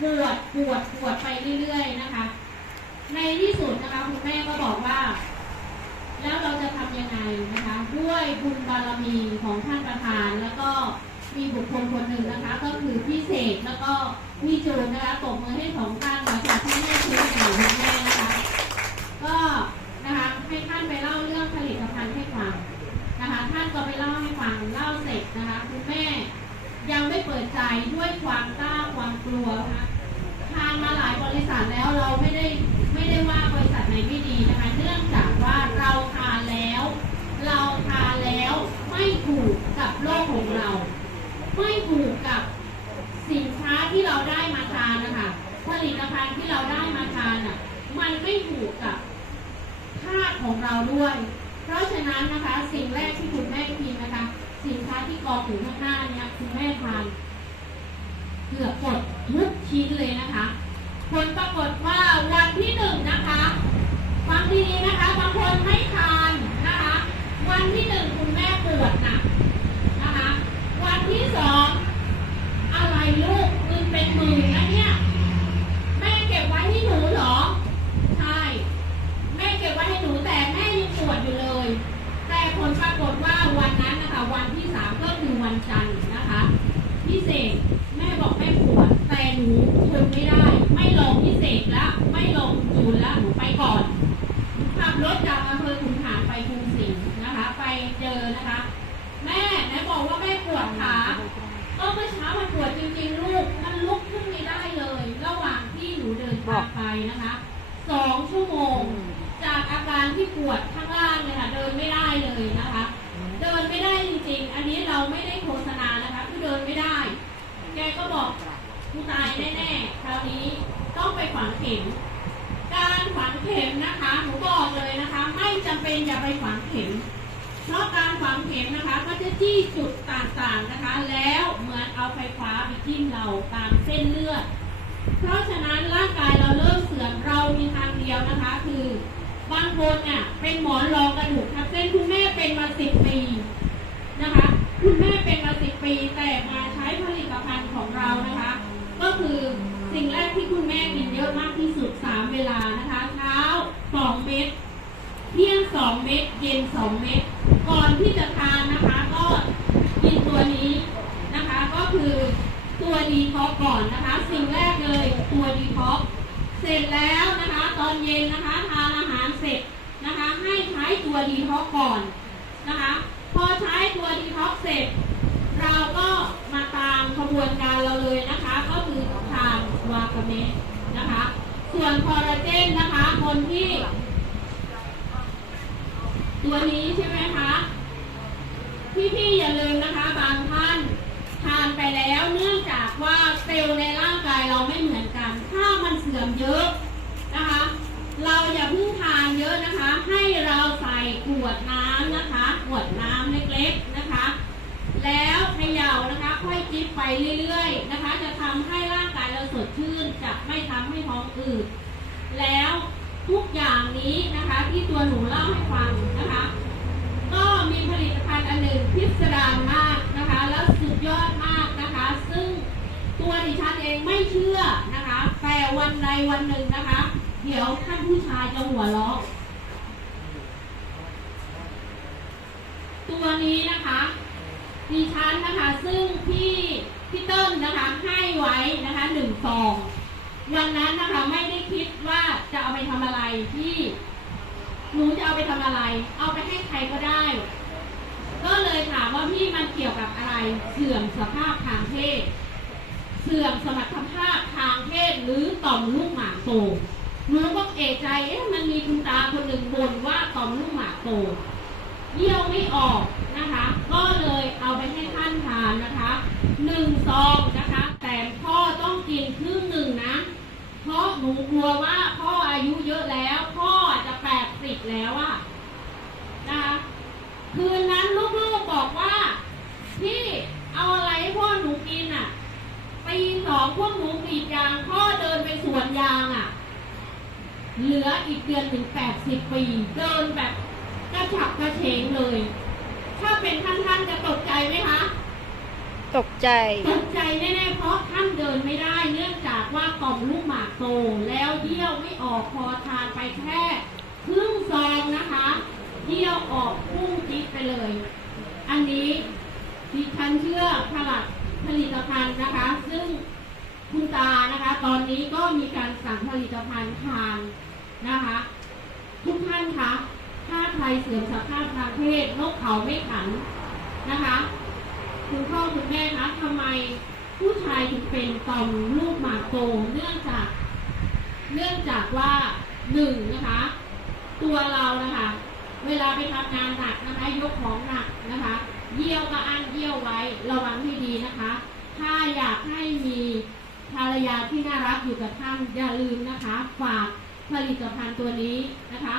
ปวดปวดปวดไปเรื่อยๆนะคะ ในที่สุดนะคะคุณแม่ก็บอกว่า แล้วเราจะทำยังไงนะคะ ด้วยบุญบารมีของท่านประธานแล้วก็มีบุคคลคนหนึ่งนะคะ ก็คือพี่เสกแล้วก็พี่จูนนะคะตบมือให้สองท่านหลังจากที่แม่ชีวิตของคุณแม่นะคะ ก็นะคะให้ท่านไปเล่าเรื่องผลิตภัณฑ์ให้ฟังนะคะ ท่านก็ไปเล่าให้ฟังเล่าเสร็จนะคะคุณแม่ ยังไม่เปิดใจด้วยความกล้าความกลัวนะคะทานมาหลายบริษัทแล้วเราไม่ได้ไม่ได้ว่าบริษัทไหนไม่ดีนะคะ เนื่องจากว่าเราทานแล้ว เราทานแล้วไม่ถูกกับโลกของเรา ไม่ถูกกับสินค้าที่เราได้มาทานนะคะผลิตภัณฑ์ที่เราได้มาทานอะ มันไม่ถูกกับธาตุของเราด้วย เพราะฉะนั้นนะคะ สิ่งแรกที่คุณแม่พิมพ์นะคะ สินค้าที่กองอยู่ข้างหน้าเนี่ยคุณแม่ทานเกือบหมดทุกชิ้นเลยนะคะ ผลปรากฏว่าวันที่หนึ่งนะคะฟังดีๆนะคะ บางคนไม่ทานนะคะ วันที่หนึ่งคุณแม่ปวดหนักนะคะ วันที่สองอะไรลูกเงินเป็นหมื่นนะเนี่ย แม่เก็บไว้ให้หนูเหรอ ใช่ แม่เก็บไว้ให้หนูแต่แม่ยังปวดอยู่เลย แต่ผลปรากฏว่าวันนั้นนะคะ วันที่สามก็คือ วันจันทร์นะคะพิเศษแม่บอกแม่ปวดแต่หนูทนไม่ได้ ไม่ลงพิเศษแล้วไม่ลงจูนแล้วหนูไปก่อนขับรถจากอำเภอขุนหารไปกรุงศรีนะคะ ไปเจอนะคะ แม่ไหนบอกว่าแม่ปวดขาก็เมื่อเช้ามันปวดจริงๆลูกมันลุกขึ้นไม่ได้เลย ระหว่างที่หนูเดินทางไปนะคะสองชั่วโมง จากอาการที่ปวดข้างล่างเลยค่ะเดินไม่ได้เลยนะคะ เดินไม่ได้จริงๆ อันนี้เราไม่ได้โฆษณานะคะ คือเดินไม่ได้ แกก็บอกกูตายแน่ๆ คราวนี้ต้องไปฝังเข็ม การฝังเข็มนะคะหนูบอกเลยนะคะ ไม่จำเป็นอย่าไปฝังเข็ม เพราะการฝังเข็มนะคะก็จะจี้จุดต่างๆนะคะ แล้วเหมือนเอาไฟฟ้าไปจิ้มเราตามเส้นเลือด เพราะฉะนั้นร่างกายเราเริ่มเสื่อมเรามีทางเดียวนะคะ คือบางคนเนี่ยเป็นหมอนรองกระดูก เส้นคุณแม่เป็นมาสิบปีนะคะ คุณแม่เป็นมาสิบปี แต่มาใช้ผลิตภัณฑ์ของเรานะคะ ก็คือสิ่งแรกที่คุณแม่กินเยอะมากที่สุดสามเวลานะคะเช้าสองเม็ดเที่ยงสองเม็ดเย็นสองเม็ดก่อนที่จะทานนะคะ ก็กินตัวนี้นะคะ ก็คือตัวดีท็อกก่อนนะคะ สิ่งแรกเลยตัวดีท็อกเสร็จแล้วนะคะ ตอนเย็นนะคะทานอาหารเสร็จ นะคะ ให้ใช้ตัวดีท็อกก่อนนะคะ พอใช้ตัวดีท็อกเสร็จ เราก็มาตามขบวนการเราเลยนะคะ ก็คือทานวากาเมะนะคะ ส่วนคอลลาเจนนะคะคนที่ ตัวนี้ใช่ไหมคะพี่ๆอย่าลืมนะคะ บางท่านทานไปแล้วเนื่องจากว่าเซลล์ในร่างกายเราไม่เหมือนกัน ถ้ามันเสื่อมเยอะนะคะ เราอย่าเพิ่งทานเยอะนะคะ ให้เราใส่ขวดน้ำนะคะข วดน้ำเล็กๆนะคะ แล้วเขย่านะคะ ค่อยจิบไปเรื่อยๆนะคะ จะทำให้ร่างกายเราสดชื่นจะไม่ทำให้ท้องอืดแล้วทุกอย่างนี้นะคะที่ตัวหนูเล่าให้ฟังนะคะ ก็มีผลิตภัณฑ์อันหนึ่งพิสดารมากนะคะ แล้วสุดยอดมากนะคะ ซึ่งตัวดิฉันเองไม่เชื่อนะคะแต่วันใดวันหนึ่งนะคะ เดี๋ยวท่านผู้ชายจะหัวเราะ ตัวนี้นะคะดิฉันนะคะซึ่งพี่พี่เติ้ลนะคะให้ไว้นะคะหนึ่งซองวันนั้นนะคะไม่ได้คิดว่าจะเอาไปทำอะไรพี่หนูจะเอาไปทำอะไร เอาไปให้ใครก็ได้ ก็เลยถามว่าพี่มันเกี่ยวกับอะไรเสื่อมสภาพทางเพศ เสื่อมสมรรถภาพทางเพศหรือต่อมลูกหมากโตหนูก็เอะใจเอ๊ะมันมีคุณตาคนหนึ่งบ่นว่าต่อมลูกหมากโต เยี่ยวไม่ออกนะคะ ก็เลยเอาไปให้ท่านทานนะคะหนึ่งซองนะคะ แต่พ่อต้องกินครึ่งหนึ่งนะ เพราะหนูกลัวว่าพ่ออายุเยอะแล้ว พ่อจะแปดสิบแล้วอะนะคะคืนนั้นลูกๆบอกว่าพี่เอาอะไรให้พ่อหนูกินอะตีสองพวกหนูกรีดยาง พ่อเดินไปสวนยางอะเหลืออีกเดือนถึงแปดสิบปี เดินแบบ กระฉับกระเฉงเลย ถ้าเป็นท่านๆจะตกใจไหมคะ ตกใจ ตกใจแน่ๆเพราะท่านเดินไม่ได้เนื่องจากว่ากล่องลูกหมากโตแล้วเยี่ยวไม่ออกพอทานไปแค่ครึ่งซองนะคะเยี่ยวออกพุ่งจิ๊กไปเลย อันนี้ดิฉันเชื่อผลัดผลิตภัณฑ์นะคะ ซึ่งคุณตานะคะ ตอนนี้ก็มีการสั่งผลิตภัณฑ์ทานนะคะ ทุกท่านคะ ถ้าใครเสื่อมสภาพทางเพศนกเขาไม่ขันนะคะคุณพ่อคุณแม่คะทำไมผู้ชายถึงเป็นต่อมลูกหมากโตเนื่องจาก เนื่องจากว่าหนึ่งนะคะ ตัวเรานะคะ เวลาไปทำงานหนักนะคะยกของหนักนะคะ เยี่ยวก็อั้นเยี่ยวไว้ระวังให้ดีนะคะ ถ้าอยากให้มีภรรยาที่น่ารักอยู่กับท่านอย่าลืมนะคะ ฝากผลิตภัณฑ์ตัวนี้นะคะ